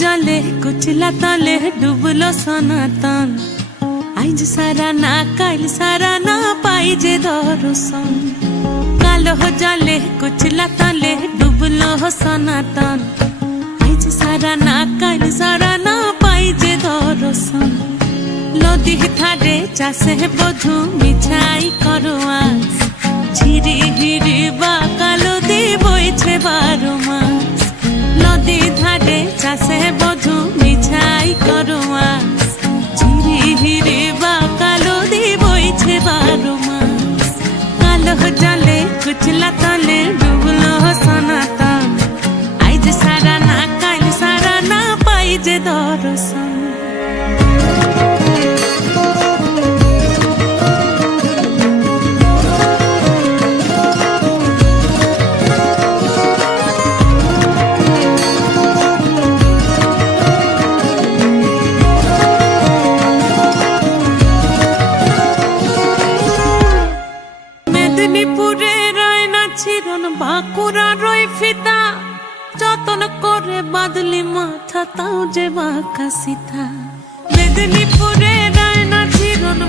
जले कुचला तले डुबलो सनातन आइज सारा ना काल सारा ना पाइजे दर्शन कालो जले कुचला तले डुबलो सनातन आइज सारा ना काल सारा ना पाइजे दर्शन नदी थारे चासे बधु मिठाई करवा झिरी हिरी बा कालो दी बोइछे 12 मास नदी धारे चासे बधु मिठाई करवा झिरी हिरी बा कालो दी बोइछे 12 मास कालो जले कुचला तले डुबलो सनातन आइज सारा ना काल सारा ना पाइजे दर्शन মেদিনীপুরে রয় না ছিরন বাঁকুড়া রয় ফিতা যতন করে বাদলি মাথা তাও যে বাঁকা সিথা মেদিনীপুরে রয় না ছিরন